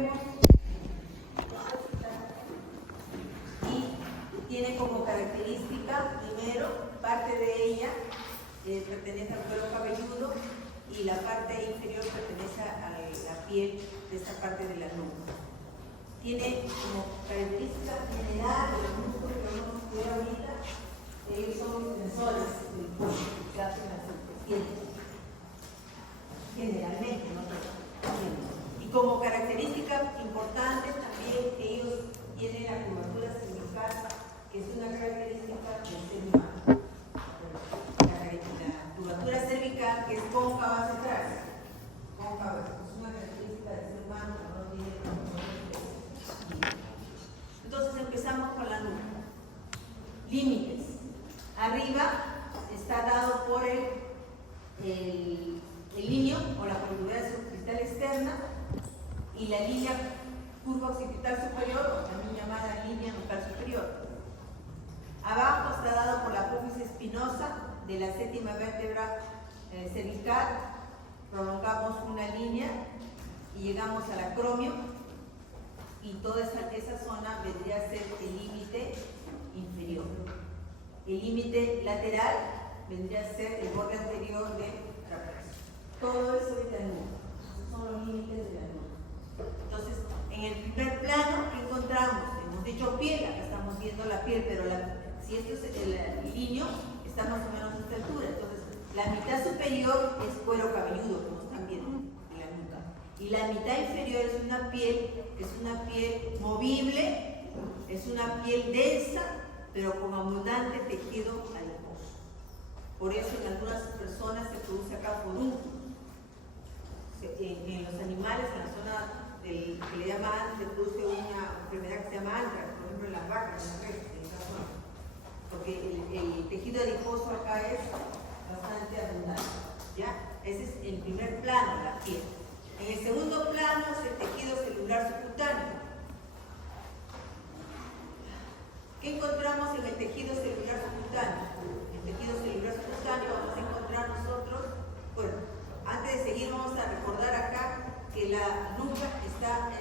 vemos y tiene como característica, primero, parte de ella pertenece al cuero cabelludo y la parte inferior pertenece a la piel de esta parte de la nuca. Tiene como característica general de los músculos que vamos a estudiar ahorita, ellos son extensores del cuerpo que hacen la superficie. Generalmente, no todos. Y como característica importante también ellos tienen la curvatura cervical, que es una característica del ser humano. La curvatura cervical, que es cóncava hacia atrás. Cóncava, es una característica del ser humano que no tiene. Entonces empezamos con la nuca. Límites. Arriba está dado por el líneo o la protuberancia occipital externa y la línea curva occipital superior, o también llamada línea nucal superior. Abajo está dado por la apófisis espinosa de la séptima vértebra cervical. Prolongamos una línea y llegamos al acromio y toda esa zona vendría a ser el límite inferior. El límite lateral vendría a ser el borde anterior del trapecio. Todo eso es la nuca. Esos son los límites de la nuca. Entonces, en el primer plano, ¿qué encontramos? Hemos dicho piel, acá estamos viendo la piel, pero si esto es el líneo, está más o menos a esta altura. Entonces, la mitad superior es cuero cabelludo, como están viendo en la nuca. Y la mitad inferior es una piel movible, es una piel densa, pero con abundante tejido adiposo. Por eso en algunas personas se produce acá furúnculo. En los animales, en la zona que le llaman, se produce una enfermedad que se llama antrax, por ejemplo en las vacas, en las reses, en esa zona. Porque el tejido adiposo acá es bastante abundante. ¿Ya? Ese es el primer plano, la piel. En el segundo plano es el tejido celular subcutáneo. ¿Qué encontramos en el tejido celular subcutáneo? En el tejido celular subcutáneo vamos a encontrar nosotros, bueno, antes de seguir vamos a recordar acá que la nuca está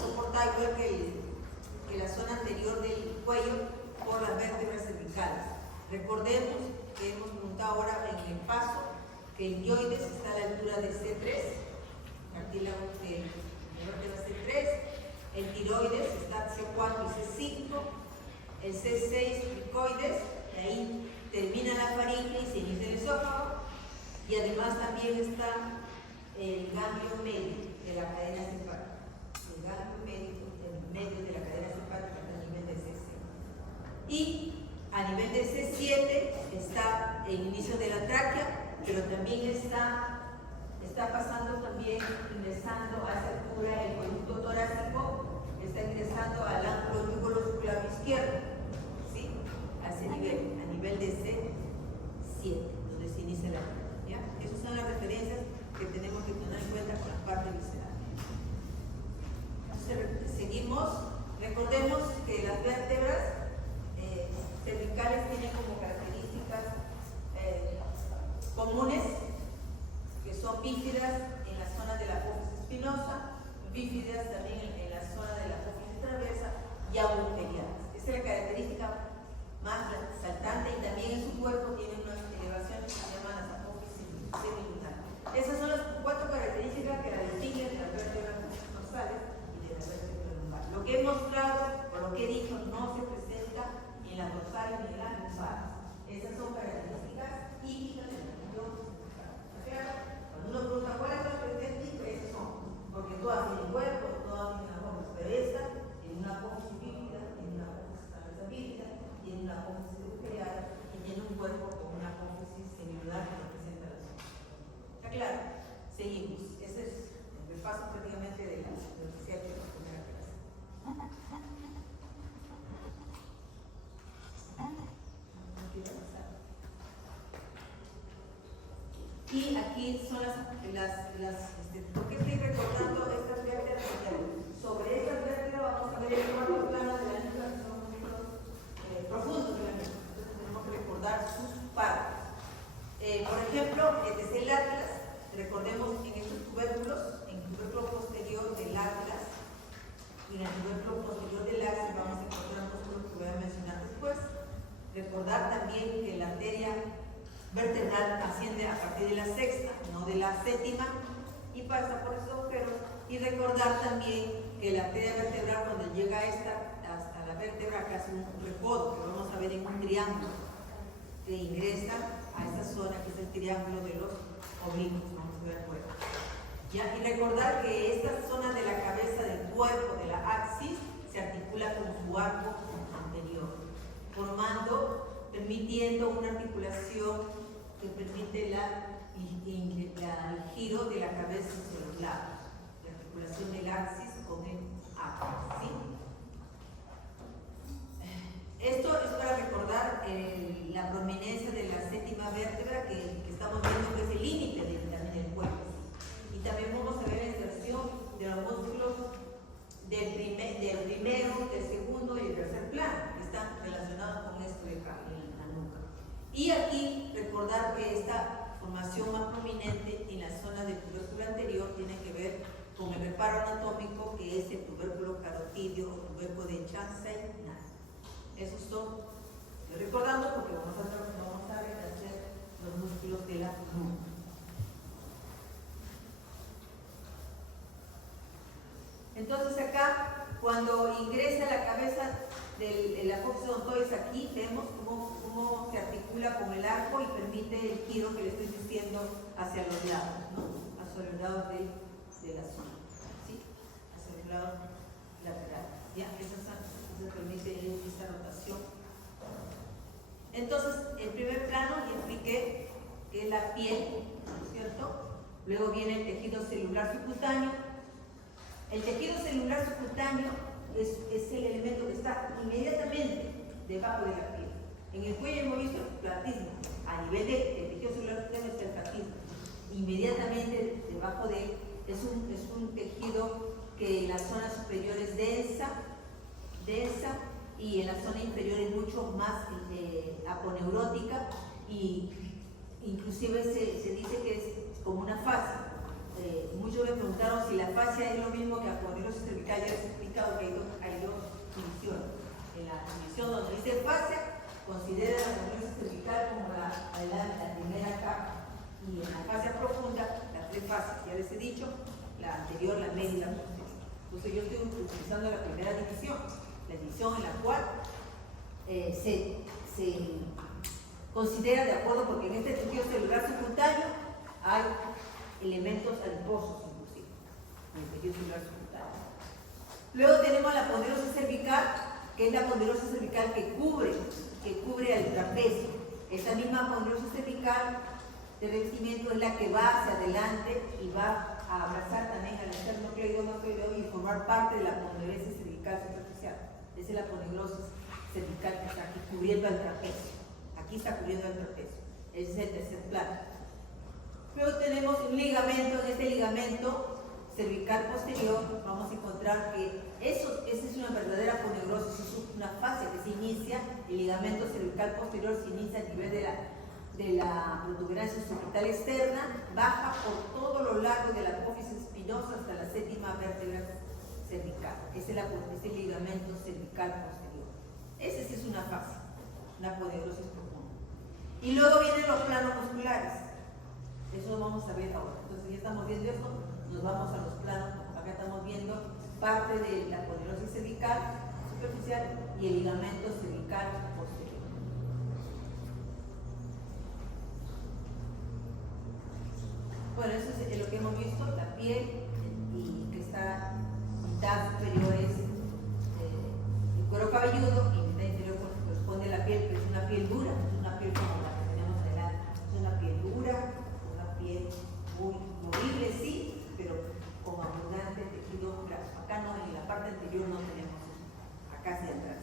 soportada igual que la zona anterior del cuello por las vértebras cervicales. Recordemos que hemos montado ahora en el paso que el hyoides está a la altura de C3, cartílago de vértebra C3, el tiroides está C4 y C5, el C6 cricoides, y ahí termina la faringe y se inicia el esófago, y además también está el ganglio medio de la cadena simpática. El ganglio medio de la cadena simpática está a nivel de C6. Y a nivel de C7 está el inicio de la tráquea, pero también está pasando también, ingresando a esa altura el conducto torácico, está ingresando al ángulo yugolosuculado izquierdo, ¿sí? A ese nivel, a nivel de C7, donde se inicia la tráquea. Esas son las referencias que tenemos que tener en cuenta con la parte visceral. Entonces, seguimos. Recordemos que las vértebras cervicales tienen como características comunes, que son bífidas en la zona de la apófisis espinosa, bífidas también en la zona de la apófisis transversa y agujeriadas. Esa es la característica más saltante, y también en su cuerpo tienen unas elevaciones que se llaman las apófisis semilunares. Esas son las 4 características que la distinguen de las vértebras dorsales y de las vértebras lumbares. Lo que he mostrado, o lo que he dicho, no se presenta en las dorsales ni en las lumbares. Esas son características típicas de la región. Cuando uno pregunta cuáles son las características, esas son, porque todas tienen cuerpo, todas tienen apófisis, pero esta tiene una apófisis bífida, tiene una apófisis transversa bífida, tiene una apófisis agujeriada y tiene un cuerpo con una apófisis semilunar que representa la zona. ¿Está claro? Seguimos. Ese es el repaso prácticamente de lo que se ha hecho en la primera clase. Y aquí son ¿por qué estoy recordando estas vértebras? Sobre estas vértebras vamos a ver el cuarto plano de la nuca, que son movimientos profundos de la nuca. Entonces tenemos que recordar sus partes. Por ejemplo, desde el atlas, recordemos en estos tubérculos, en el tubérculo posterior del atlas, Y en el tubérculo posterior del axis vamos a encontrar músculos que voy a mencionar después. Recordar también que la arteria vertebral asciende a partir de la sexta, no de la séptima, y pasa por esos agujeros. Y recordar también que la arteria vertebral, cuando llega a hasta la vértebra, acá hace un recodo, que vamos a ver en un triángulo, que ingresa a esta zona, que es el triángulo de los oblicuos. Vamos a ver afuera. ¿Ya? Y recordar que esta zona de la cabeza del cuerpo, de la axis, se articula con su arco anterior, permitiendo una articulación que permite el giro de la cabeza hacia los lados, la articulación del axis con el axis. ¿Sí? Esto es para recordar la prominencia de la séptima vértebra que estamos viendo que es el límite también del cuerpo. Y también vamos a ver la inserción de los músculos del primero, del segundo y el tercer plano, que están relacionados con esto de acá, en la nuca. Y aquí recordar que esta formación más prominente en la zona del tubérculo anterior tiene que ver con el reparo anatómico, que es el tubérculo carotidio o tubérculo de Janssen-Nash. Esos son, estoy recordando porque vamos a hacer los músculos de la nuca. Entonces acá, cuando ingresa la cabeza del apófisis odontoides, aquí vemos cómo se articula con el arco y permite el giro que le estoy diciendo hacia los lados, ¿no? Hacia los lados de la zona, ¿sí? Hacia los lados laterales. ¿Ya? Eso permite esta rotación. Entonces, el primer plano ya expliqué que es la piel, ¿no es cierto? Luego viene el tejido celular subcutáneo. El tejido celular subcutáneo es el elemento que está inmediatamente debajo de la piel. En el cuello hemos visto el platismo. A nivel del tejido celular subcutáneo está el platismo. Inmediatamente debajo de él es un tejido que en la zona superior es densa y en la zona inferior es mucho más aponeurótica, y inclusive se dice que es como una fascia. Muchos me preguntaron si la fascia es lo mismo que aponeurosis cervical. Ya les he explicado que hay dos divisiones. En la división donde dice fascia, considera la aponeurosis cervical como la primera capa, y en la fascia profunda las tres fascias. Ya les he dicho, la anterior, la media y la posterior. Entonces yo estoy utilizando la primera división, la división en la cual se considera de acuerdo, porque en este tejido celular subcutáneo hay elementos adiposos inclusive, en el tejido celular subcutáneo. Luego tenemos la aponeurosis cervical, que es la aponeurosis cervical que cubre el trapecio. Esa misma aponeurosis cervical de revestimiento es la que va hacia adelante y va a abrazar también al esternocleidomastoideo y formar parte de la aponeurosis cervical superficial. Esa es la aponeurosis cervical que está aquí cubriendo el trapecio. Aquí está cubriendo el trapecio. Ese es el tercer plano. Luego tenemos un ligamento. En este ligamento cervical posterior vamos a encontrar que esa es una verdadera aponeurosis, es una fase que se inicia. El ligamento cervical posterior se inicia a nivel de la protuberancia occipital externa, baja por todo lo largo de la apófisis espinosa hasta la séptima vértebra cervical. Ese es el ligamento cervical posterior. Ese sí es una fase, una aponeurosis profunda. Y luego vienen los planos musculares. Eso lo vamos a ver ahora. Entonces ya estamos viendo esto, nos vamos a los planos. Acá estamos viendo parte de la aponeurosis cervical superficial y el ligamento cervical posterior. Bueno, eso es lo que hemos visto, la piel, y que está mitad superior es el cuero cabelludo, y mitad inferior corresponde a la piel, que es una piel dura, es una piel como la que tenemos adelante, es una piel dura, piel muy movible, sí, pero con abundante tejido graso. Acá no, en la parte anterior no tenemos eso, acá hacia atrás.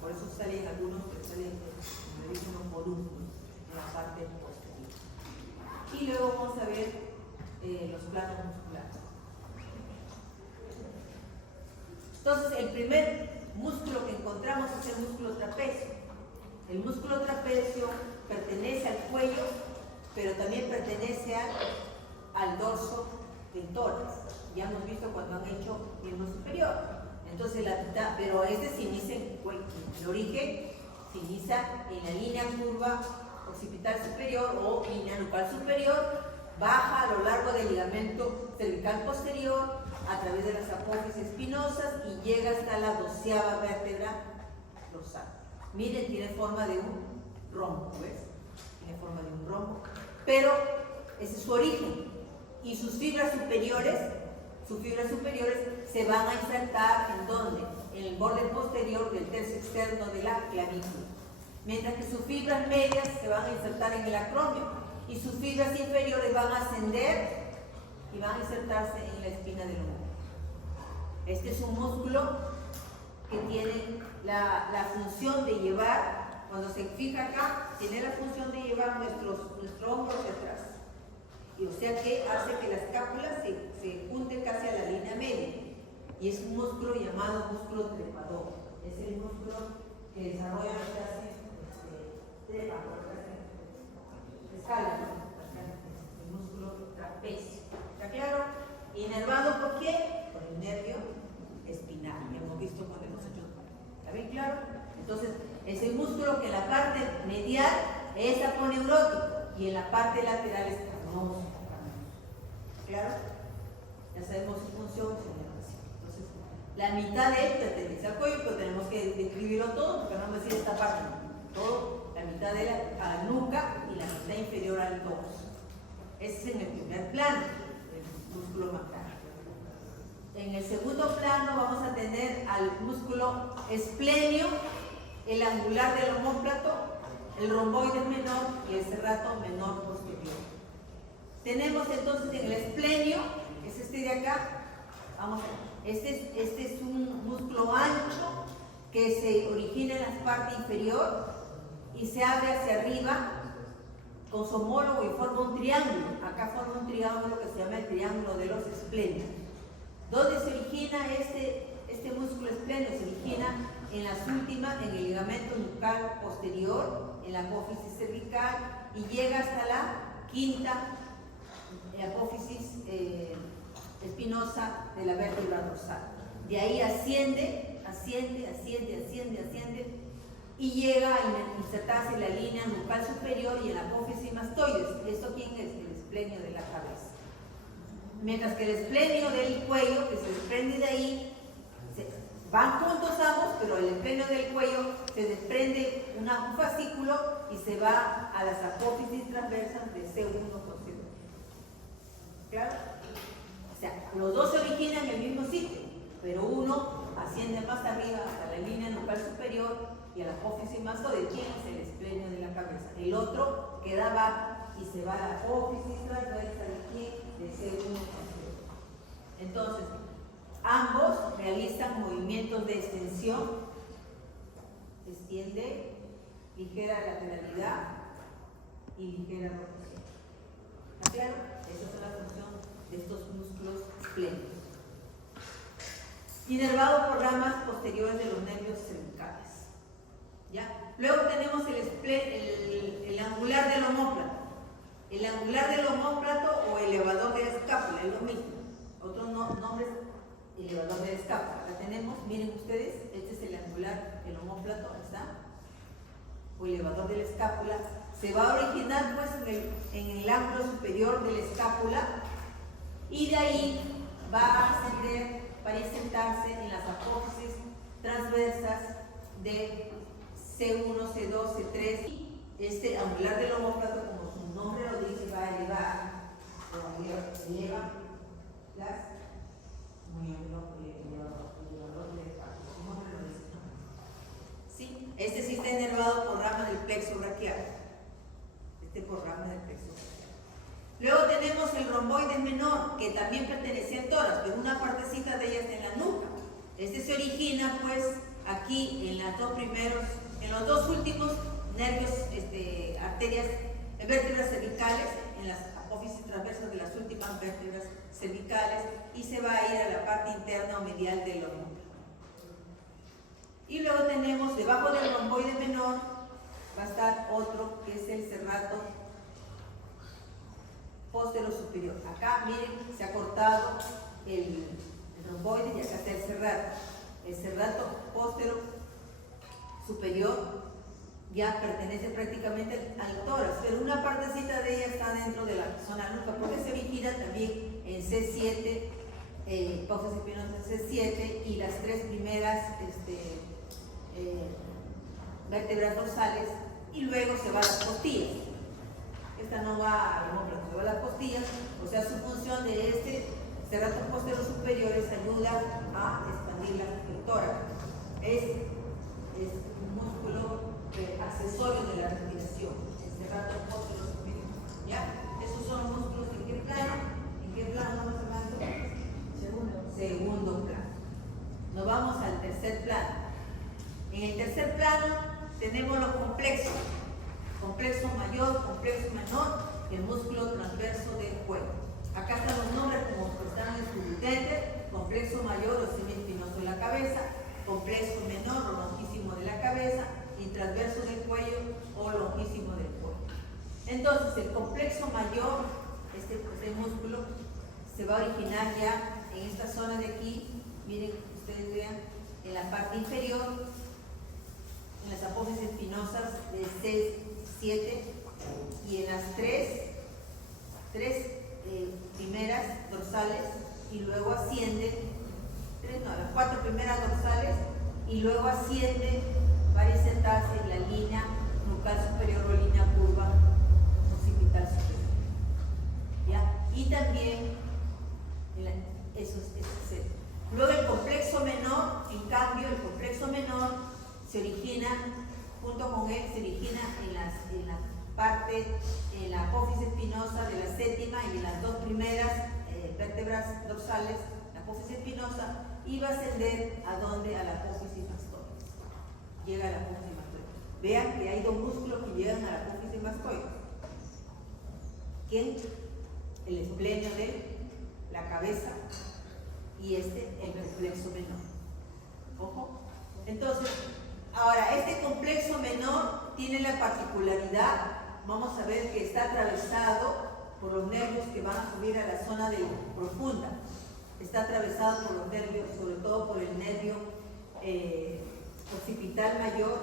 Por eso salen algunos que salen, como le dicen, unos modúsculos en la parte posterior. Y luego vamos a ver los planos musculares. Entonces, el primer músculo que encontramos es el músculo trapecio. El músculo trapecio pertenece al cuello, pero también pertenece al dorso del tórax. Ya hemos visto cuando han hecho miembro superior. Entonces la mitad, pero este se inicia en el origen, se inicia en la línea curva occipital superior o línea nucal superior, baja a lo largo del ligamento cervical posterior a través de las apófisis espinosas y llega hasta la 12ª vértebra dorsal. Miren, tiene forma de un rombo, ¿ves? Tiene forma de un rombo, pero ese es su origen y sus fibras superiores se van a insertar ¿en dónde? En el borde posterior del tercio externo de la clavícula, mientras que sus fibras medias se van a insertar en el acromio y sus fibras inferiores van a ascender y van a insertarse en la espina del hombro. Este es un músculo que tiene la función de llevar, cuando se fija acá, tiene la función de llevar nuestro hombro hacia atrás. Y o sea que hace que la escápula se junte casi a la línea media. Y es un músculo llamado músculo trepador. Es el músculo que desarrolla lo que hace trepador, escala, ¿no? El músculo trapecio. ¿Está claro? ¿Inervado por qué? Por el nervio espinal. Ya hemos visto cuando hemos hecho. ¿Está bien claro? Entonces, es el músculo que en la parte medial es aponeurótico y en la parte lateral es carnoso. ¿Claro? Ya sabemos su función, su inervación. Entonces, la mitad de él pertenece al cuello, pero tenemos que describirlo todo, porque no me decir esta parte, todo, la mitad de la nuca y la mitad inferior al dorso. Ese es en el primer plano, el músculo macar. En el segundo plano vamos a tener al músculo esplenio, el angular del omóplato, el romboides menor y el serrato menor posterior. Tenemos entonces en el esplenio, es este de acá, vamos a ver, este es un músculo ancho que se origina en la parte inferior y se abre hacia arriba con su homólogo y forma un triángulo. Acá forma un triángulo que se llama el triángulo de los esplenios. ¿Dónde se origina este músculo esplenio? Se origina en las últimas, en el ligamento nucal posterior, en la apófisis cervical y llega hasta la 5ª apófisis espinosa de la vértebra dorsal. De ahí asciende y llega a insertarse en la línea nucal superior y en la apófisis mastoides. ¿Esto quién es? El esplenio de la cabeza. Mientras que el esplenio del cuello, que se desprende de ahí, van juntos ambos, pero el esplenio del cuello se desprende un fascículo y se va a las apófisis transversas de C1 con C2. ¿Claro? O sea, los dos se originan en el mismo sitio, pero uno asciende más arriba hasta la línea nucal superior y a la apófisis mastoide. ¿Quién es el esplenio de la cabeza? El otro queda abajo y se va a la apófisis transversa de quién? De C1 con C2. Entonces, ambos realizan movimientos de extensión, extiende, ligera lateralidad y ligera rotación. ¿Está claro? Esa es la función de estos músculos esplénicos. Inervado por ramas posteriores de los nervios cervicales. ¿Ya? Luego tenemos el angular del omóplato. El angular del omóplato o elevador de la escápula, es lo mismo. Otros nombres, elevador de la escápula. Acá tenemos, miren ustedes, este es el angular del omóplato, ahí está. O elevador de la escápula. Se va a originar pues en el ángulo superior de la escápula y de ahí va a ascender para insertarse en las apófisis transversas de C1, C2, C3. Este angular del omóplato, como su nombre lo dice, va a elevar o eleva las ¿sí? Este sí está inervado por ramas del plexo braquial. Por ramas del plexo braquial. Luego tenemos el romboides menor, que también pertenece a toras, pero una partecita de ella está en la nuca. Este se origina pues aquí en los dos últimos nervios, arterias, vértebras cervicales, en las apófisis transversas de las últimas vértebras cervicales y se va a ir a la parte interna o medial del omóplato. Y luego tenemos debajo del romboide menor va a estar otro que es el serrato postero superior. Acá miren, se ha cortado el romboide y acá está el serrato. El serrato póstero superior ya pertenece prácticamente al tórax, pero una partecita de ella está dentro de la zona nuca, porque se vigila también en C7, hipófisis espinosa en C7, y las tres primeras vértebras dorsales, y luego se va a las costillas. Esta no va a la se va a las costillas, o sea, su función de este serrato póstero superior es ayuda a expandir el tórax. Es un músculo accesorio de la respiración, el serrato póstero superior. ¿Ya? Esos son los músculos en qué plano. ¿En qué plano vamos hablando? Segundo plano. Nos vamos al tercer plano. En el tercer plano tenemos los complexos. Complejo mayor, complejo menor, el músculo transverso del cuello. Acá están los nombres como están en su utente: complejo mayor o semiespinoso de la cabeza, complejo menor o lonjísimo de la cabeza, y transverso del cuello o lonjísimo del cuello. Entonces, el complejo mayor, este músculo, se va a originar ya en esta zona de aquí. Miren, ustedes vean, en la parte inferior, en las apófisis espinosas de C7, y en las tres primeras dorsales, y luego asciende, las cuatro primeras dorsales, y luego asciende para insertarse en la línea nucal superior o línea curva occipital superior. ¿Ya? Y también, eso es el. Luego el complexo menor, en cambio, el complexo menor se origina, junto con él, se origina en la parte, en la apófisis espinosa de la séptima y en las dos primeras vértebras dorsales, la apófisis espinosa, y va a ascender ¿a dónde? A la apófisis mastoides. Llega a la apófisis mastoides. Vean que hay dos músculos que llegan a la apófisis mastoides. ¿Quién? El esplenio de la cabeza y el complexo menor. Ojo. Entonces, ahora, este complexo menor tiene la particularidad, vamos a ver, que está atravesado por los nervios que van a subir a la zona profunda. Está atravesado por los nervios, sobre todo por el nervio occipital mayor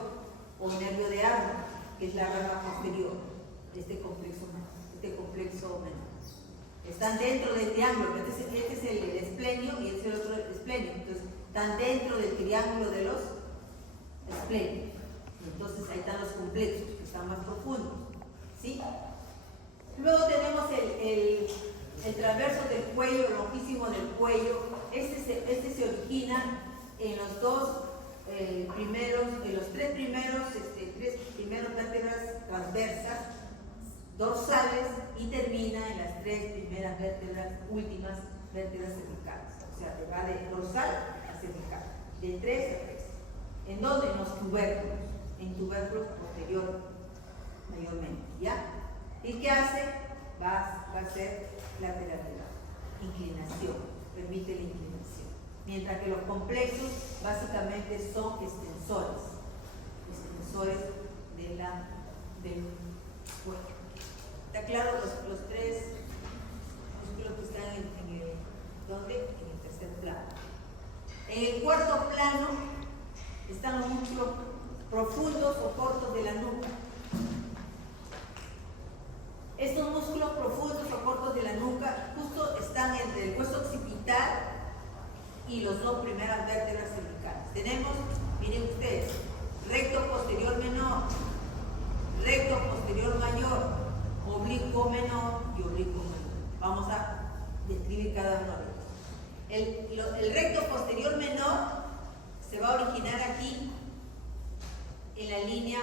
o nervio de Arnold, que es la rama posterior de este complexo menor. Están dentro del triángulo, este es el esplenio y este es el otro esplenio. Entonces, están dentro del triángulo de los esplenios. Entonces, ahí están los complexos, que están más profundos. ¿Sí? Luego tenemos el transverso del cuello, el lonjísimo del cuello. Este se origina en los tres primeros vértebras transversas dorsales, y termina en las tres primeras últimas vértebras cervicales. O sea, va de dorsal a cervical, de 3 a 3. ¿En dónde? En los tubérculos, en tubérculos posterior mayormente, ¿ya? ¿Y qué hace? Va a ser lateralidad, inclinación, permite la inclinación. Mientras que los complejos básicamente son extensores del cuello. ¿Está claro los tres músculos que están ¿dónde? En el tercer plano. En el cuarto plano están los músculos profundos o cortos de la nuca. Estos músculos profundos o cortos de la nuca justo están entre el hueso occipital y los dos primeras vértebras cervicales. Tenemos, miren ustedes, recto posterior menor, recto posterior mayor, oblicuo menor y oblicuo menor. Vamos a describir cada uno de ellos. El recto posterior menor se va a originar aquí en la línea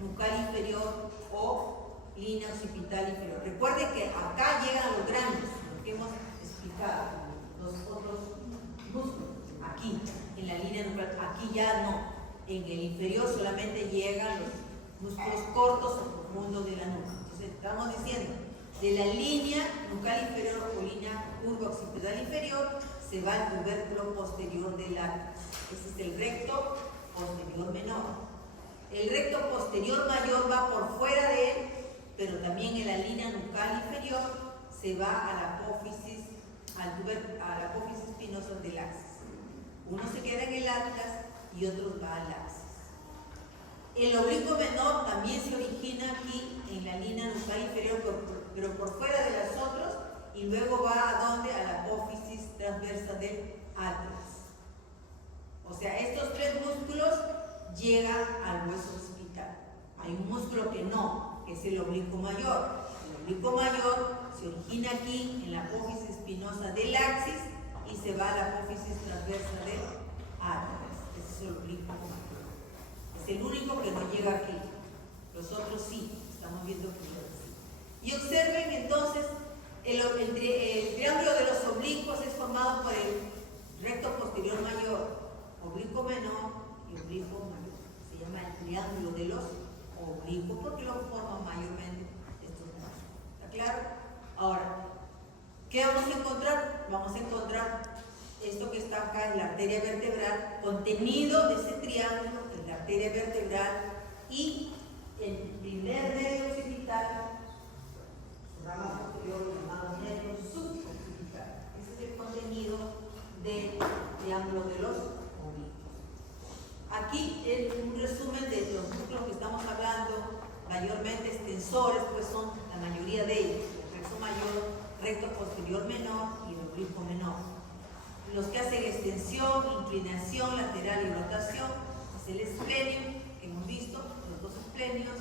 nucal inferior o línea occipital inferior. Recuerden que acá llegan los grandes, lo que hemos explicado, los otros músculos, aquí, en la línea nucal, aquí ya no, en el inferior solamente llegan los músculos cortos o profundos de la nuca. Entonces estamos diciendo, de la línea nucal inferior o línea curva occipital inferior, se va al tubérculo posterior del látex. Ese es el recto posterior menor. El recto posterior mayor va por fuera de él, pero también en la línea nucal inferior se va a la apófisis, a la apófisis espinosa del axis. Uno se queda en el atlas y otro va al axis. El oblicuo menor también se origina aquí en la línea nucal inferior, pero por fuera de las otras, y luego va a donde, a la apófisis transversa del atlas. O sea, estos tres músculos llegan al hueso occipital. Hay un músculo que no, que es el oblicuo mayor. El oblicuo mayor se origina aquí en la apófisis espinosa del axis y se va a la apófisis transversa del atlas. Ese es el oblicuo mayor. Es el único que no llega aquí. Los otros sí, estamos viendo que llega así. Y observen entonces, el triángulo de los oblicuos es formado por el recto posterior mayor, oblicuo menor y oblicuo mayor. Se llama el triángulo de los oblicuos porque lo forman mayormente estos dos. ¿Está claro? Ahora, ¿qué vamos a encontrar? Vamos a encontrar esto que está acá en la arteria vertebral, contenido de ese triángulo en la arteria vertebral y el primer nervio occipital, su rama posterior llamado nervio suboccipital. Ese es el contenido del triángulo de los oblicuos. Aquí es un resumen de los músculos que estamos hablando, mayormente extensores, pues son la mayoría de ellos, el recto mayor, recto posterior menor y el oblicuo menor. Los que hacen extensión, inclinación, lateral y rotación es el esplenio, que hemos visto, los dos esplenios,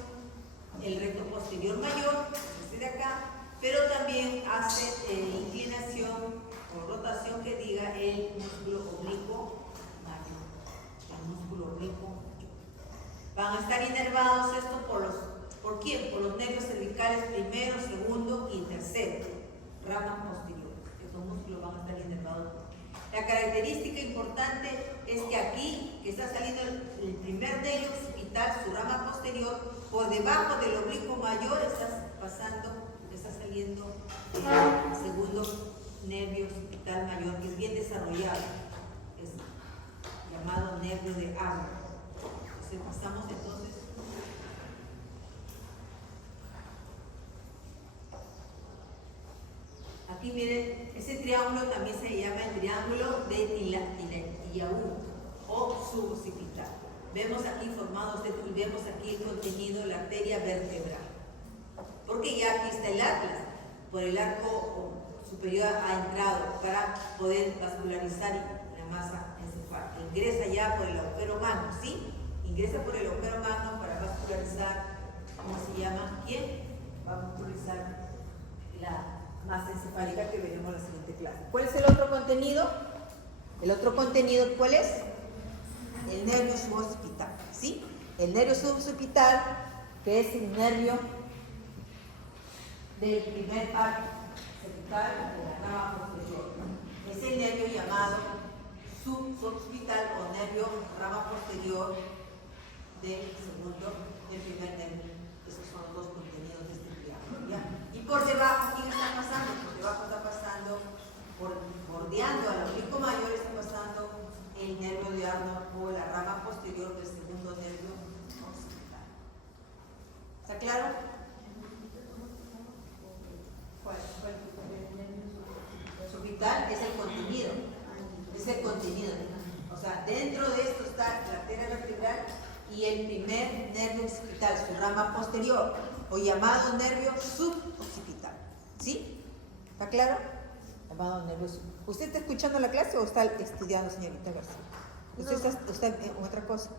el recto posterior mayor, este de acá, pero también hace inclinación o rotación que diga el músculo oblicuo mayor. El músculo oblicuo mayor. Van a estar inervados estos ¿por quién? Por los nervios cervicales primero, segundo y tercero, ramas posteriores. Estos músculos van a estar inervados. La característica importante es que aquí, que está saliendo el primer nervio occipital, su rama posterior, por debajo del oblicuo mayor está saliendo el segundo nervio occipital mayor, que es bien desarrollado, es llamado nervio de Arnold. Entonces pasamos entonces. Aquí miren, ese triángulo también se llama el triángulo de Tillahun o suboccipital. Vemos aquí formados y vemos aquí el contenido de la arteria vertebral. Porque ya aquí está el atlas, por el arco superior ha entrado para poder vascularizar la masa encefálica. Ingresa ya por el agujero magno, ¿sí? Ingresa por el agujero magno para vascularizar, ¿cómo se llama? ¿Quién? Va a vascularizar la masa encefálica que veremos en la siguiente clase. ¿Cuál es el otro contenido? El otro contenido, ¿cuál es? El nervio suboccipital, ¿sí? El nervio suboccipital, que es el nervio del primer arco cervical de la rama posterior. Es el nervio llamado suboccipital o nervio rama posterior del primer nervio. Esos son los dos contenidos de este triángulo, ¿ya? Y por debajo, ¿quién está pasando? Por debajo está pasando, bordeando al oblicuo mayor, está pasando el nervio de Arnold o la rama posterior del segundo nervio occipital. ¿Está claro? ¿Cuál? Occipital es el contenido. Es el contenido. O sea, dentro de esto está la arteria vertebral y el primer nervio occipital, su rama posterior, o llamado nervio suboccipital. ¿Sí? ¿Está claro? Llamado nervio suboccipital. ¿Usted está escuchando la clase o está estudiando, señorita García? ¿Usted está en otra cosa?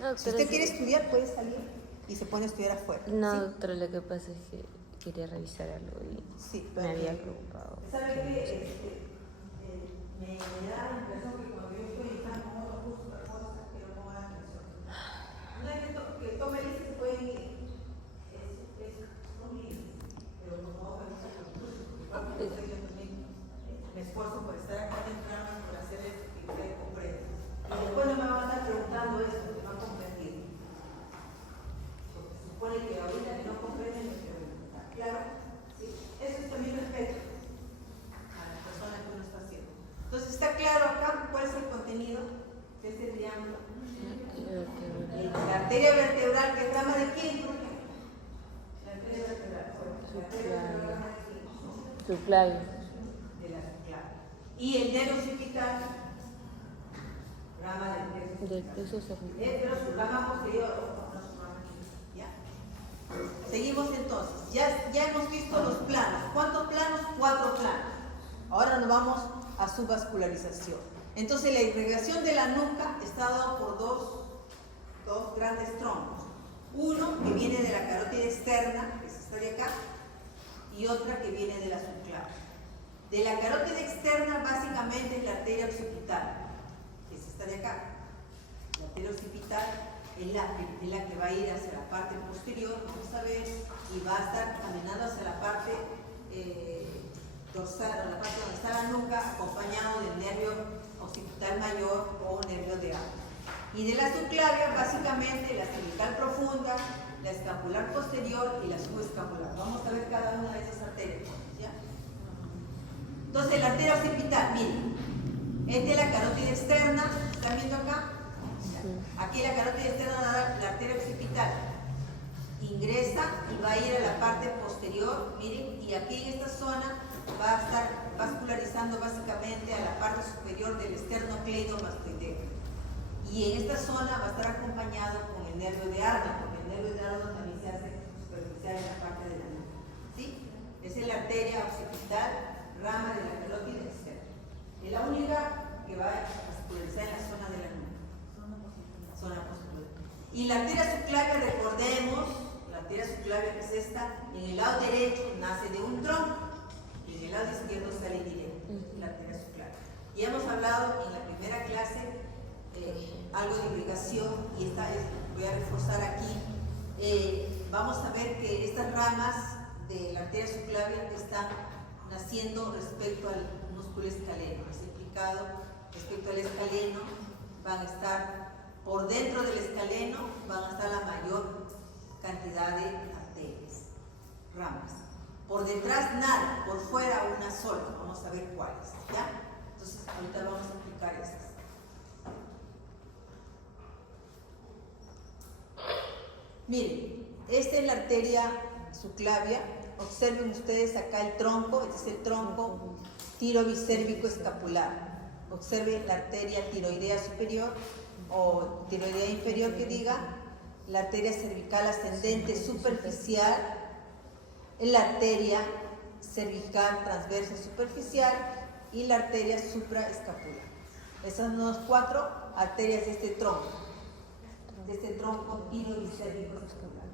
No, si usted quiere estudiar, puede salir y se pone a estudiar afuera. No, ¿sí? doctora, lo que pasa es que quería revisar algo y sí, me había preocupado. ¿Sabe qué? Me da la impresión que cuando yo estoy dictando con otros cursos, otra cosa, que no pongan atención. Una vez que tome lista se pueden ir. Son libres, pero por favor, me gusta los cursos, porque yo también me esfuerzo por estar acá temprano, por hacer esto que ustedes comprendan. Y después no me van a estar preguntando eso, que no han comprendido. Porque se supone que ahorita que no comprenden, me preguntan. ¿Claro? ¿Sí? Eso es también respeto a las personas que uno está haciendo. Entonces, ¿está claro acá cuál es el contenido de este triángulo? La arteria vertebral, que es rama de quién? La arteria vertebral. La arteria vertebral de quién? Subclavio. De la subclavia. Y el nervio occipital, Rama del Del plexo cervical. plexo cervical. Pero su rama posterior, no su rama anterior. ¿Ya? Seguimos entonces. Ya hemos visto los planos. ¿Cuántos planos? 4 planos. Ahora nos vamos a su vascularización. Entonces la irrigación de la nuca está dada por dos grandes troncos. Uno que viene de la carótida externa, que es esta de acá, y otra que viene de la subclavia. De la carótida externa básicamente es la arteria occipital, que es esta de acá. La arteria occipital es la que va a ir hacia la parte posterior, vamos a ver, y va a estar caminando hacia la parte dorsal, la parte donde está la nuca, acompañado del nervio occipital mayor o nervio de alma. Y de la subclavia, básicamente, la cervical profunda, la escapular posterior y la subescapular. Vamos a ver cada una de esas arterias, ¿ya? Entonces, la arteria occipital, miren, esta es la carótida externa, ¿están viendo acá? Aquí la carótida externa, la arteria occipital, ingresa y va a ir a la parte posterior, miren, y aquí en esta zona va a estar vascularizando básicamente a la parte superior del esternocleidomastoideo. Y en esta zona va a estar acompañado con el nervio de Arnold, porque el nervio de Arnold también se hace superficial en la parte de la nuca. ¿Sí? Esa es la arteria occipital, rama de la carótida externa. Es la única que va a vascularizar en la zona de la nuca. Zona posterior. Y la arteria subclavia, recordemos, la arteria subclavia que es esta, en el lado derecho nace de un tronco y en el lado izquierdo sale directo, la arteria subclavia. Y hemos hablado en la primera clase algo de irrigación y voy a reforzar aquí. Vamos a ver que estas ramas de la arteria subclavia están naciendo respecto al músculo escaleno. Es implicado respecto al escaleno, van a estar por dentro del escaleno, van a estar la mayor cantidad de arterias, ramas. Por detrás nada, por fuera una sola. Vamos a ver cuáles, ¿ya? Entonces ahorita vamos a explicar estas. Miren, esta es la arteria subclavia. Observen ustedes acá el tronco, este es el tronco tirobicervico escapular. Observen la arteria tiroidea superior o tiroidea inferior que diga, la arteria cervical ascendente superficial, la arteria cervical transversa superficial y la arteria supraescapular. Esas son las 4 arterias de este tronco tirobicervico escapular.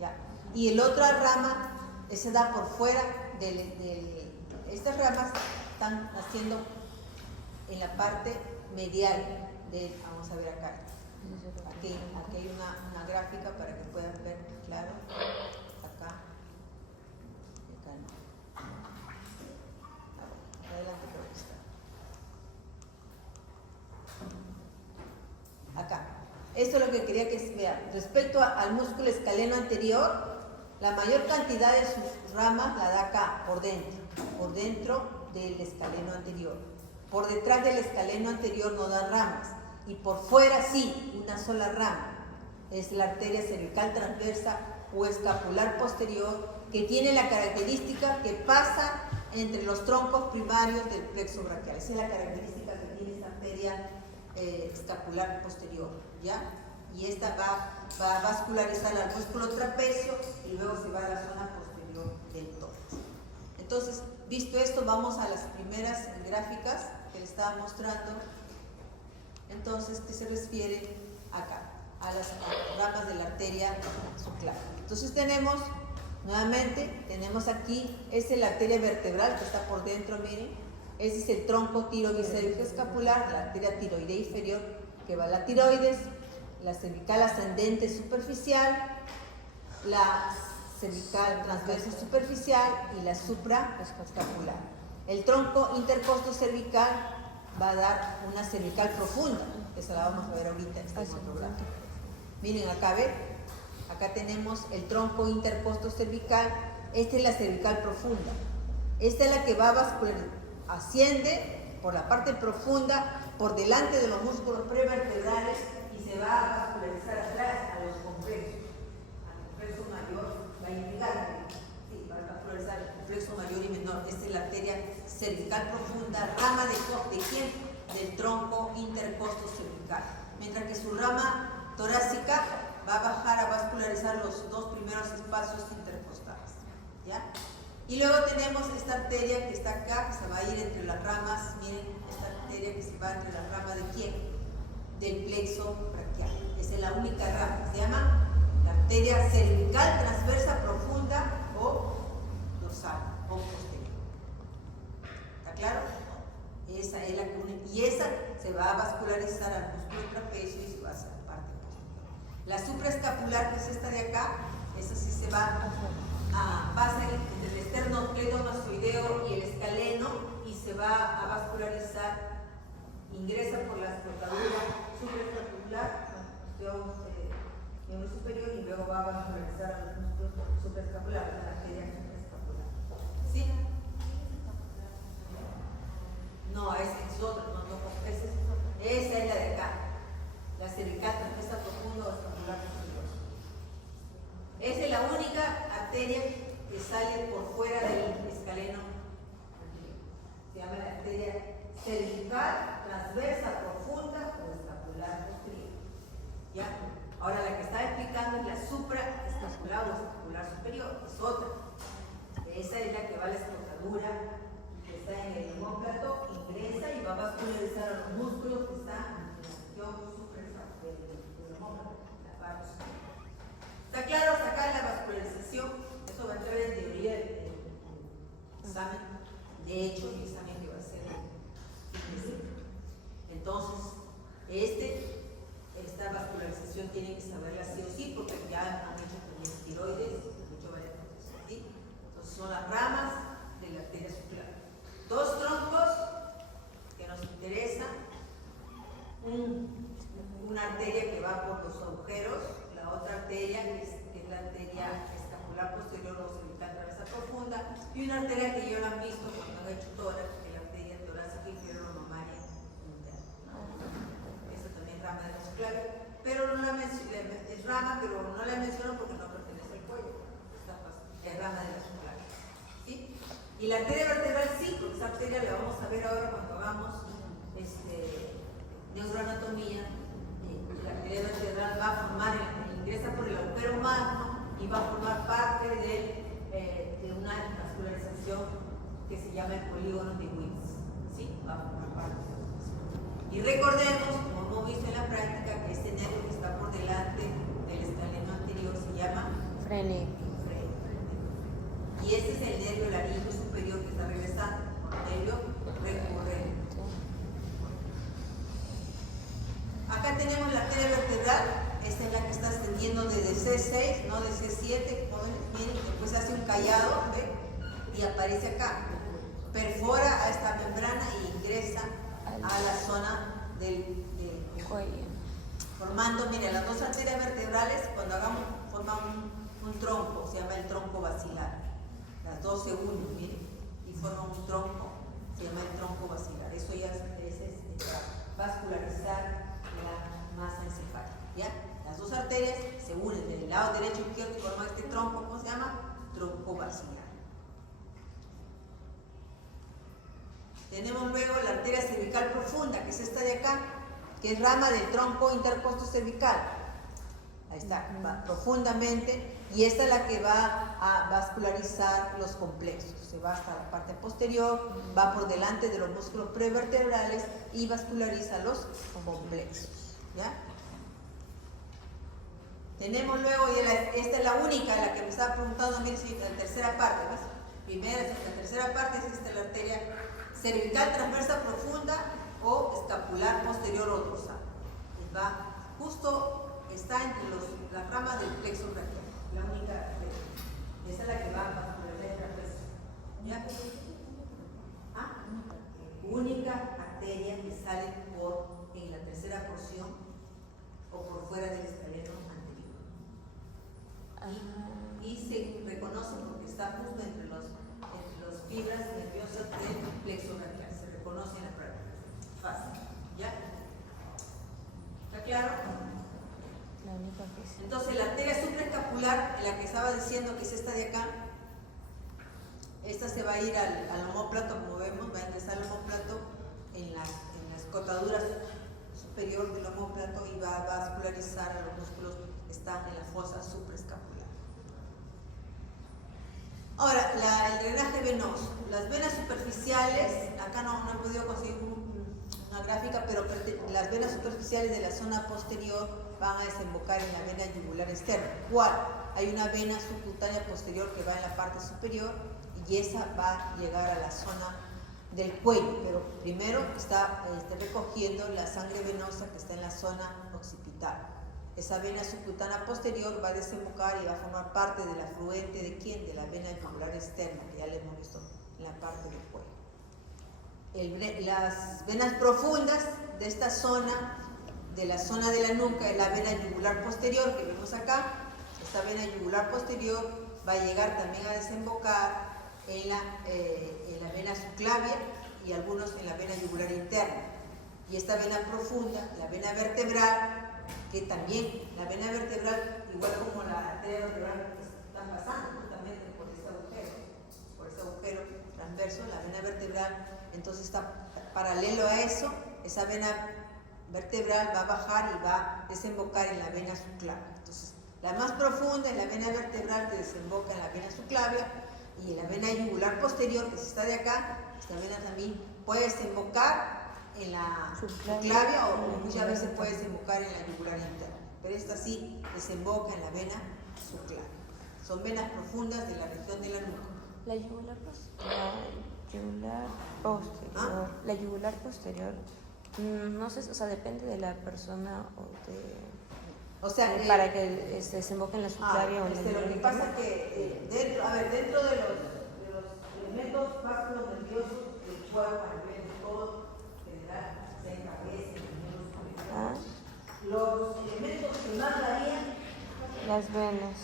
¿Ya? Y el otra rama, esa da por fuera estas ramas están haciendo en la parte medial vamos a ver acá. Aquí hay una gráfica para que puedan ver claro. Acá no. Adelante, profesor. Acá. Esto es lo que quería que se vea. Respecto al músculo escaleno anterior, la mayor cantidad de sus ramas la da acá, por dentro del escaleno anterior. Por detrás del escaleno anterior no da ramas. Y por fuera sí, una sola rama. Es la arteria cervical transversa o escapular posterior, que tiene la característica que pasa entre los troncos primarios del plexo braquial. Esa es la característica que tiene esta arteria escapular posterior, ¿ya? Y esta va a vascularizar al músculo trapecio y luego se va a la zona posterior del tórax. Entonces, visto esto, vamos a las primeras gráficas que les estaba mostrando. Entonces, que se refiere acá, a las ramas de la arteria subclavia. Entonces tenemos aquí, esta es la arteria vertebral que está por dentro, miren. Ese es el tronco tirobicervico escapular, la arteria tiroidea inferior que va a la tiroides, la cervical ascendente superficial, la cervical transversa superficial y la supraescapular. El tronco intercosto cervical va a dar una cervical profunda, esa la vamos a ver ahorita en este otro gráfico. Miren acá, ¿ven? Acá tenemos el tronco intercosto cervical, esta es la cervical profunda. Esta es la que va a vascularizar, asciende por la parte profunda, por delante de los músculos prevertebrales y se va a vascularizar atrás a los complejos. Al complejo mayor va a irrigar, sí, va a vascularizar el complejo mayor y menor. Esta es la arteria cervical profunda, rama de quién? del tronco intercosto cervical, mientras que su rama torácica va a bajar a vascularizar los dos primeros espacios intercostales, ¿ya? Y luego tenemos esta arteria que está acá, que se va a ir entre las ramas. Miren, esta arteria que se va entre las ramas de ¿quién? Del plexo braquial. Esa es la única rama, se llama la arteria cervical transversa profunda o dorsal o posterior. ¿Está claro? Esa es la que une, y esa se va a vascularizar al músculo trapecio y se va a hacer la parte posterior. La supraescapular, que es esta de acá, esa sí se va a pasar entre el esternocleidomastoideo y el escaleno y se va a vascularizar, ingresa por la cortadura supraescapular, miembro superior, y luego va a vascularizar a los músculos supraescapulares, la arteria supraescapular. ¿Sí? No, esa es otra, esa es la de acá, la cervical transversa profunda o escapular posterior. Esa es la única arteria que sale por fuera del escaleno anterior. Se llama la arteria cervical transversa profunda o escapular posterior. ¿Ya? Ahora la que estaba explicando es la supraescapular o escapular superior, es otra. Esa es la que va a la escrotadura, que está en el omóplato, ingresa y va a vascularizar a los músculos que están en la región supraescapular del omóplato, la parte superior. ¿Está claro? Hasta acá la vascularización. Eso va a entrar en teoría del examen. De hecho, el examen que va a ser entonces, esta vascularización tiene que saberla sí o sí, porque ya han hecho también tiroides, han hecho varias cosas, ¿sí? Entonces son las ramas de la arteria circular. Dos troncos que nos interesan, una arteria que va por los agujeros, la otra arteria que es la arteria escapular posterior o cervical transversa profunda, y una arteria que ya lo han visto cuando han hecho tórax, que es la arteria torácica inferior mamaria interna. Esa también es rama de muscular, pero no la menciono, es rama, pero no la menciono porque no pertenece al cuello. Es rama de muscular. ¿Sí? Y la arteria vertebral sí, porque esa arteria la vamos a ver ahora cuando hagamos neuroanatomía. La arteria vertebral va a formar, ingresa por el agujero magno y va a formar parte de una vascularización que se llama el polígono de Wills. ¿Sí? Va a formar parte de eso. Y recordemos, como hemos visto en la práctica, que este nervio que está por delante del escaleno anterior se llama Frene. Y este es el nervio laríngeo superior que está regresando, nervio recurrente. Acá tenemos la arteria vertebral, esta es la que está ascendiendo desde C6, no de C7, como ven, miren, después hace un callado, ¿ve? Y aparece acá, perfora a esta membrana y ingresa a la zona del Cuello. formando, miren, las dos arterias vertebrales, cuando hagamos, forman un tronco, se llama el tronco basilar. Las dos se unen, miren, y forman un tronco, se llama el tronco basilar. Eso ya es para vascularizar la masa encefálica, ¿ya? Las dos arterias se unen del lado derecho e izquierdo y forman este tronco, ¿cómo se llama? Tronco basilar. Tenemos luego la arteria cervical profunda, que es esta de acá, que es rama del tronco intercosto cervical. Ahí está, va profundamente, y esta es la que va a vascularizar los complexos. Se va hasta la parte posterior, va por delante de los músculos prevertebrales y vasculariza los complexos. ¿Ya? Tenemos luego, esta es la única, la que me estaba preguntando, miren, si la tercera parte, ¿ves? Primera, la tercera parte es esta, la arteria cervical transversa profunda o escapular posterior o dorsal. Va justo, está entre las ramas del plexo braquial, la única arteria. Esa es la que va a vascularizar el trapecio. ¿Ya? ¿Ah? Única arteria que sale en la tercera porción o por fuera del escaleno anterior. Y se reconoce porque está justo entre las fibras nerviosas del plexo braquial. Se reconoce en la práctica. Fácil. ¿Ya? ¿Está claro? La única que sí. Entonces la arteria supraescapular, la que estaba diciendo que es esta de acá, esta se va a ir al omóplato, como vemos, va a ingresar al omóplato en la escotadura superior del omóplato y va a vascularizar a los músculos que están en la fosa supraescapular. Ahora, el drenaje venoso. Las venas superficiales, acá no he podido conseguir una gráfica, pero las venas superficiales de la zona posterior van a desembocar en la vena yugular externa. ¿Cuál? Hay una vena subcutánea posterior que va en la parte superior y esa va a llegar a la zona del cuello, pero primero está recogiendo la sangre venosa que está en la zona occipital. Esa vena subcutánea posterior va a desembocar y va a formar parte del afluente de ¿quién? De la vena yugular externa, que ya le hemos visto en la parte del cuello. Las venas profundas de esta zona, de la zona de la nuca, es la vena yugular posterior que vemos acá. Esta vena yugular posterior va a llegar también a desembocar en la vena subclavia y algunos en la vena yugular interna. Y esta vena profunda, la vena vertebral, que también la vena vertebral, igual como la arteria vertebral, están pasando justamente por ese agujero transverso, la vena vertebral, entonces está paralelo a eso, esa vena vertebral va a bajar y va a desembocar en la vena subclavia. Entonces, la más profunda es la vena vertebral que desemboca en la vena subclavia, y la vena yugular posterior, que está de acá, esta vena también puede desembocar en la subclavia o muchas veces puede desembocar en la yugular interna, pero esta sí desemboca en la vena subclavia. Son venas profundas de la región de la nuca. La yugular posterior. La yugular posterior, no sé, o sea, depende de la persona para que desemboque en la subclavia o en la yugular. Lo que pasa es que dentro de los elementos vasculos nerviosos del cuerpo, a nivel de todo general, sea en cabeza, en los elementos que más varían, las venas.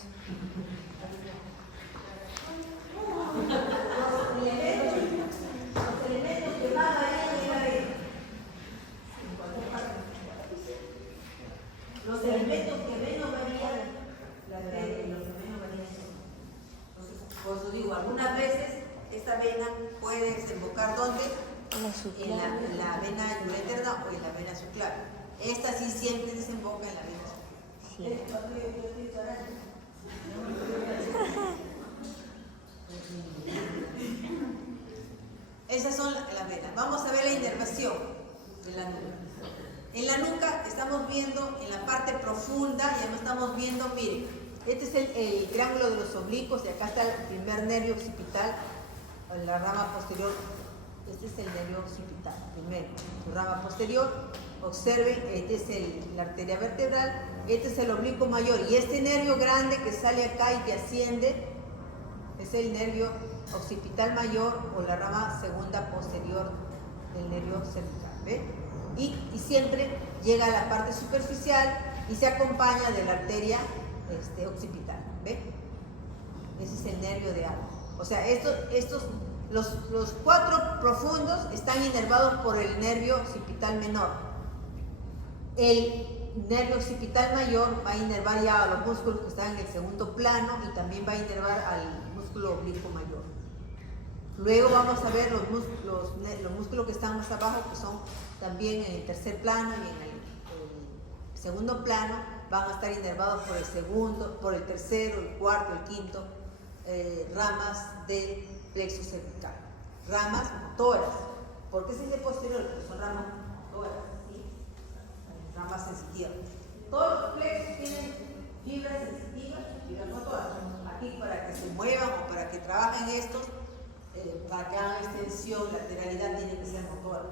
Los elementos que más varían es la vena. Los elementos que menos varían, la vena, y los que menos varían son. Entonces, por eso digo, algunas veces esta vena puede desembocar ¿dónde? En la vena yugular interna o en la vena subclavia. Esta sí siempre desemboca en la vena subclavia. Esas son las venas. Vamos a ver la inervación de la nuca. En la nuca estamos viendo en la parte profunda, ya no estamos viendo, miren, este es el triángulo de los oblicuos y acá está el primer nervio occipital, en la rama posterior. Este es el nervio occipital, primero, su rama posterior. Observen, este es la arteria vertebral, este es el oblicuo mayor y este nervio grande que sale acá y que asciende es el nervio occipital mayor o la rama segunda posterior del nervio cervical, ¿ve? Y siempre llega a la parte superficial y se acompaña de la arteria occipital, ¿ve? Ese es el nervio de alma. O sea, los cuatro profundos están inervados por el nervio occipital menor. El nervio occipital mayor va a inervar ya a los músculos que están en el segundo plano y también va a inervar al músculo oblicuo mayor. Luego vamos a ver los músculos que están más abajo, que son también en el tercer plano y en el segundo plano, van a estar inervados por el segundo, por el tercero, el cuarto, el quinto, ramas del plexo cervical. Ramas motoras. ¿Por qué se dice posterior? Porque son ramas motoras, ¿sí? Ramas sensitivas. Todos los plexos tienen fibras sensitivas y fibras motoras. Aquí para que se muevan o para que trabajen estos, para que hagan extensión, lateralidad tiene que ser motora,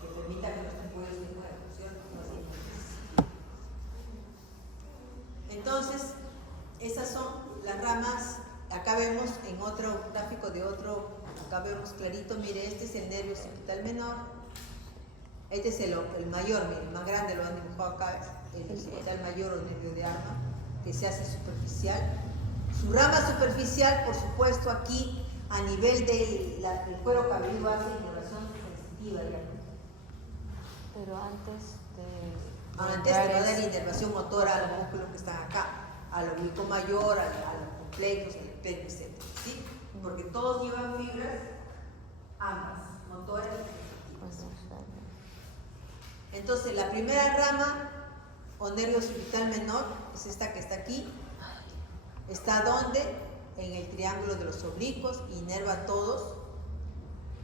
que permita que los tejidos se muevan, ¿cierto? Entonces, esas son las ramas. Acá vemos en otro gráfico acá vemos clarito, mire, este es el nervio occipital menor, este es el mayor, mire, el más grande lo han dibujado acá, el occipital mayor o nervio de alma, que se hace superficial. Su rama superficial, por supuesto, aquí a nivel del cuero cabelludo hace inervación sensitiva ya. Pero antes te va a dar inervación motora a los músculos que están acá, al oblicuo mayor, a los complejos, al plexo, etc. ¿Sí? Porque todos llevan fibras, ambas, motoras y sensitivas. Entonces, la primera rama o nervio occipital menor es esta que está aquí. ¿Está ¿dónde? En el triángulo de los oblicuos, inerva a todos,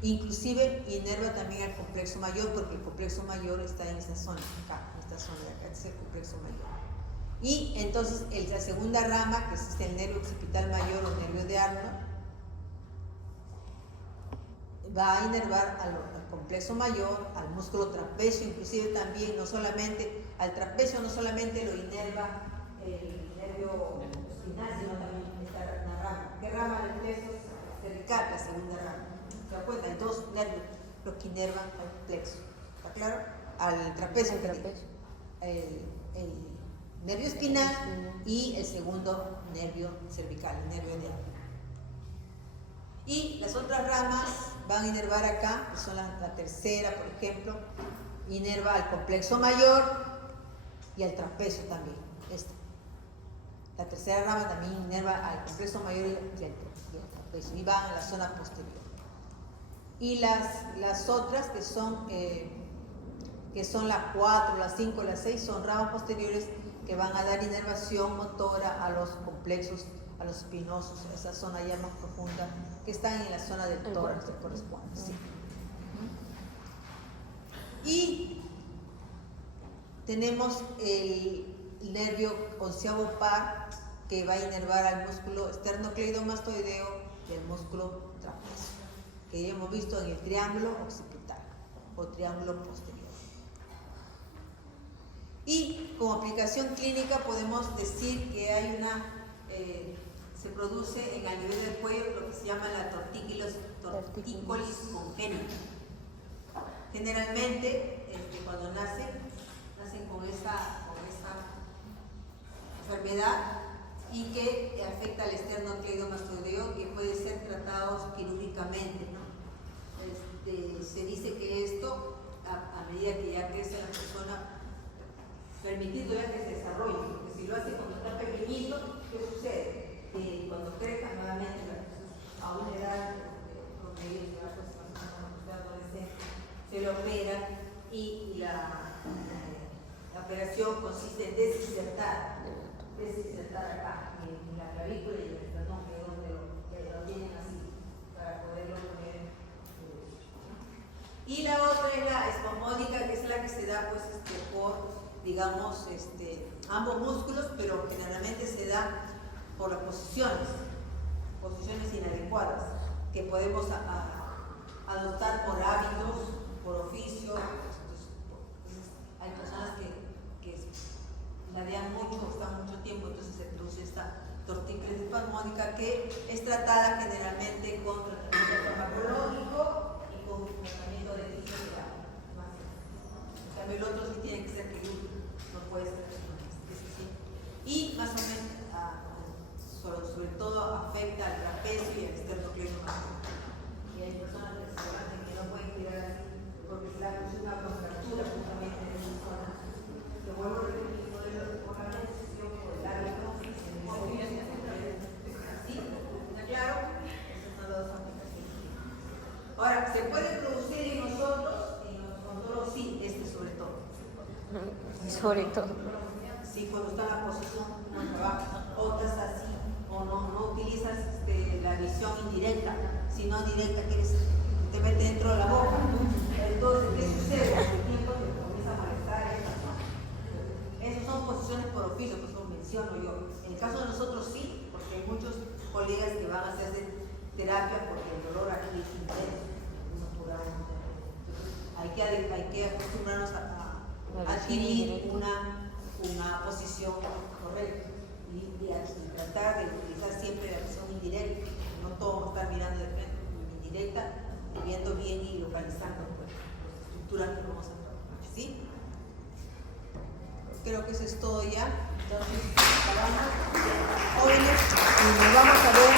inclusive inerva también al complejo mayor, porque el complejo mayor está en esta zona, acá, en esta zona de acá, este es el complejo mayor. Y entonces la segunda rama, que es el nervio occipital mayor o nervio de Arnold, va a inervar al complejo mayor, al músculo trapecio, inclusive también, no solamente, al trapecio no solamente lo inerva el nervio espinal, sino también esta rama. ¿Qué rama del plexo cervical? La segunda rama. ¿Se dan cuenta? Hay dos nervios los que inervan al plexo. ¿Está claro? Al trapecio. El nervio espinal y el segundo nervio cervical, el nervio de Arnold. Y las otras ramas van a inervar acá, que son la tercera, por ejemplo, inerva al complejo mayor y al trapecio también. La tercera rama también inerva al complejo mayor y al trapecio, y van a la zona posterior. Y las otras, que son las 4, las 5, las 6, son ramas posteriores que van a dar inervación motora a los complejos, a los espinosos, a esa zona ya más profunda, que están en la zona del tórax que corresponde. Sí. Y tenemos el nervio onceavo par, que va a inervar al músculo esternocleidomastoideo y el músculo trapecio, que ya hemos visto en el triángulo occipital o triángulo posterior. Y como aplicación clínica podemos decir que hay se produce en el nivel del cuello lo que se llama la tortícolis congénita. Generalmente, cuando nacen con esta enfermedad y que afecta al esternocleidomastoideo, que puede ser tratado quirúrgicamente, ¿no? Se dice que esto, a medida que ya crece la persona, permitido ya que se desarrolle, porque si lo hace cuando está pequeñito, ¿qué sucede? Que cuando crezca nuevamente a una edad donde adolescente, se lo opera y la operación consiste en desinsertar acá, en la clavícula y el esternón, que es donde lo tienen así, para poderlo poner. Y la otra es la espasmódica, que es la que se da pues, por, digamos, ambos músculos, pero generalmente se da por las posiciones inadecuadas que podemos adoptar por hábitos, por oficio. Entonces, hay personas que ladean mucho, están mucho tiempo, entonces se produce esta tortícolis espasmódica, que es tratada generalmente con tratamiento farmacológico y con tratamiento de fisioterapia. En cambio, el otro sí tiene que ser quirúrgico, no puede ser sí. Y más o menos, sobre todo afecta al trapecio y al esternocleidomastoideo. Y hay personas que se levantan que no pueden tirar así porque se da una contractura justamente en esa zona. Lo vuelvo a repetir, por la decisión por el hábito, así, ¿está claro? Esas son las dos aplicaciones. Ahora, ¿se puede producir en nosotros? En los odontólogos sí, sobre todo. Sobre todo. Sí, cuando está la posición, no trabaja, otras así, o no utilizas la visión indirecta, sino directa, que te mete dentro de la boca. Entonces, ¿qué sucede? Al tiempo te comienza a molestar esta zona. Esas son posiciones por oficio, que eso menciono yo. En el caso de nosotros sí, porque hay muchos colegas que van a hacerse terapia porque el dolor aquí es intenso, entonces hay que acostumbrarnos a adquirir una posición correcta y tratar de utilizar siempre la visión indirecta. No todo estar mirando de frente, indirecta, viendo bien y localizando pues, las estructuras que vamos a trabajar. ¿Sí? Creo que eso es todo ya. Entonces, acabamos, jóvenes, y nos vamos a ver